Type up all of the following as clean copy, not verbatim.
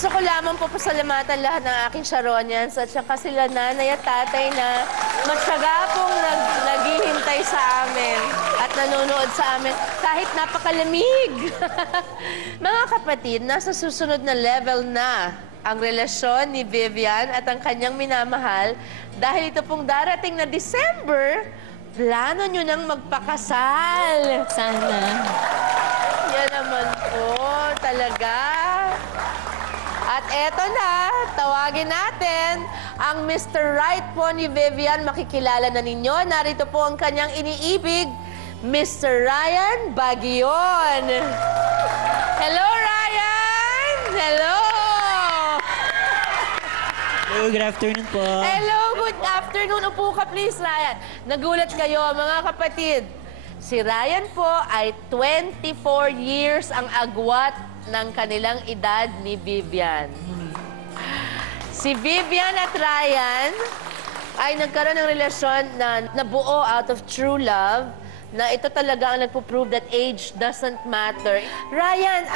Gusto ko lamang po pasalamatan lahat ng aking Sharonians at saka sila nanay at tatay na matyaga pong naghihintay sa amin at nanonood sa amin kahit napakalamig. Mga kapatid, nasa susunod na level na ang relasyon ni Vivian at ang kanyang minamahal dahil ito pong darating na December, plano nyo nang magpakasal. Sana. Yan naman po, talaga. At eto na, tawagin natin ang Mr. Right po ni Vivian. Makikilala na ninyo. Narito po ang kanyang iniibig, Mr. Ryan Baguion. Hello, Ryan! Hello! Hello, good afternoon po. Hello, good afternoon. Upo ka, please, Ryan. Nagulat kayo, mga kapatid. Si Ryan po ay 24 years ang agwat ng kanilang edad ni Vivian. Si Vivian at Ryan ay nagkaroon ng relasyon na nabuo out of true love, na ito talaga ang nagpo-prove that age doesn't matter. Ryan,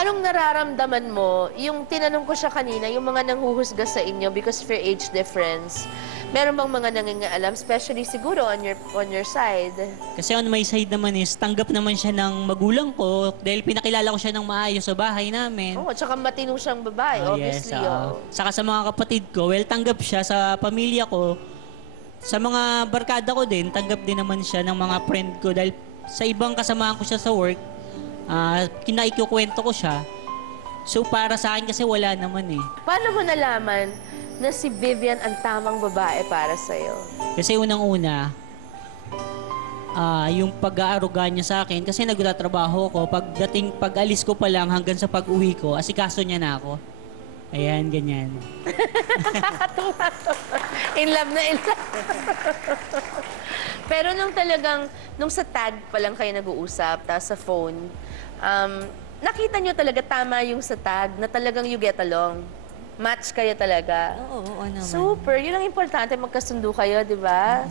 anong nararamdaman mo? Yung tinanong ko siya kanina, yung mga nanghuhusga sa inyo because of your age difference. Meron bang mga nangingaalam, especially siguro on your side? Kasi on my side naman is, tanggap naman siya ng magulang ko dahil pinakilala ko siya ng maayos sa bahay namin. Oo, tsaka matino siyang babae, obviously. Yes, saka sa mga kapatid ko, well, tanggap siya sa pamilya ko. Sa mga barkada ko din, tanggap din naman siya ng mga friend ko dahil sa ibang kasamahan ko siya sa work, kinaikukwento ko siya. So, para sa akin kasi wala naman eh. Paano mo nalaman na si Vivian ang tamang babae para sa'yo? Kasi unang-una, yung pag-aaruga niya sa akin, kasi nagtatrabaho ko, pag-alis ko pa lang hanggang sa pag-uwi ko, asikaso niya na ako. Ayan, ganyan. In love na in love. Pero nung sa tag pa lang kayo nag-uusap, tapos sa phone, nakita nyo talaga tama yung sa tag na talagang you get along. Match kayo talaga. Oo naman. Super. Yun ang importante, magkasundo kayo, di ba?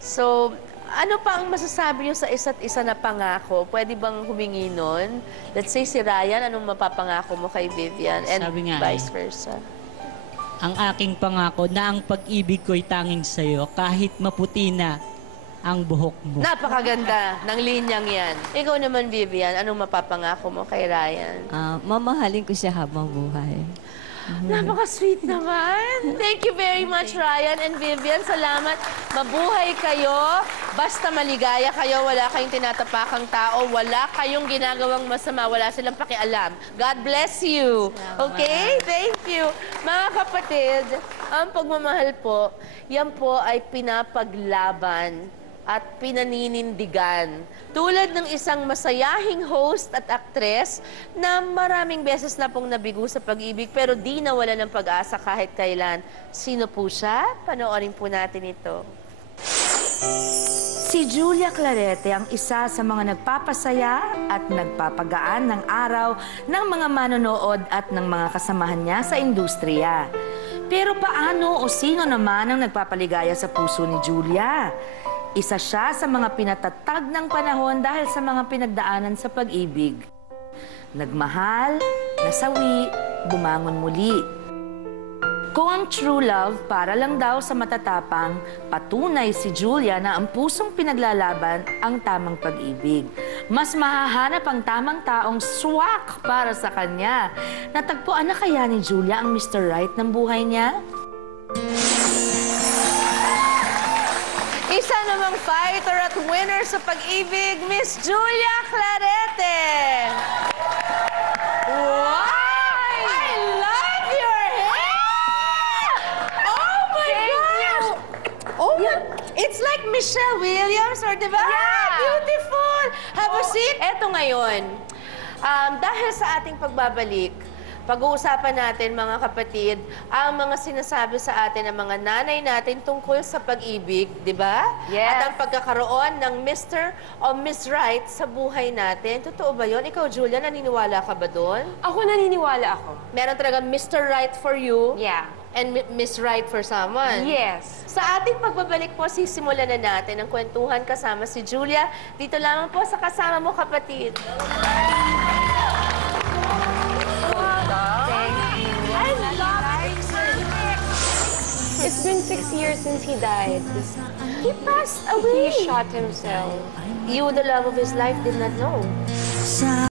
So, ano pa ang masasabi niyo sa isa't isa na pangako? Pwede bang humingi nun? Let's say si Ryan, anong mapapangako mo kay Vivian? And vice versa. Ang aking pangako na ang pag-ibig ko'y tanging sa'yo kahit maputi na ang buhok mo. Napakaganda ng linyang yan. Ikaw naman, Vivian, anong mapapangako mo kay Ryan? Mamahalin ko siya habang buhay. Napaka-sweet naman. Thank you very much, Ryan and Vivian. Salamat. Mabuhay kayo. Basta maligaya kayo, wala kayong tinatapakang tao, wala kayong ginagawang masama, wala silang pakialam. God bless you. Okay? Thank you. Mga kapatid, ang pagmamahal po, yan po ay pinapaglaban at pinaninindigan. Tulad ng isang masayahing host at aktres na maraming beses na pong nabigo sa pag-ibig pero di nawala ng pag-asa kahit kailan. Sino po siya? Panoorin po natin ito. Si Julia Clarete ang isa sa mga nagpapasaya at nagpapagaan ng araw ng mga manonood at ng mga kasamahan niya sa industriya. Pero paano o sino naman ang nagpapaligaya sa puso ni Julia? Isa siya sa mga pinatatag ng panahon dahil sa mga pinagdaanan sa pag-ibig. Nagmahal, nasawi, bumangon muli. Kung ang true love para lang daw sa matatapang, patunay si Julia na ang pusong pinaglalaban ang tamang pag-ibig. Mas mahahanap ang tamang taong swak para sa kanya. Natagpuan na kaya ni Julia ang Mr. Right ng buhay niya? Isa namang fighter at winner sa pag-ibig, Miss Julia Clarete. Wow! I love your hair! Oh my gosh! Oh my... It's like Michelle Williams or diba? Yeah! Beautiful! Have a seat. Eto ngayon, dahil sa ating pagbabalik, pag-uusapan natin, mga kapatid, ang mga sinasabi sa atin ng mga nanay natin tungkol sa pag-ibig, di ba? Yes. At ang pagkakaroon ng Mr. o Miss Right sa buhay natin. Totoo ba yun? Ikaw, Julia, naniniwala ka ba doon? Ako naniniwala ako. Meron talaga Mr. Right for you Yeah. and Miss Right for someone. Yes. Sa ating pagbabalik po, sisimulan na natin ang kwentuhan kasama si Julia. Dito lamang po sa Kasama Mo, Kapatid. years since he died. He passed away. He shot himself. You, the love of his life, did not know.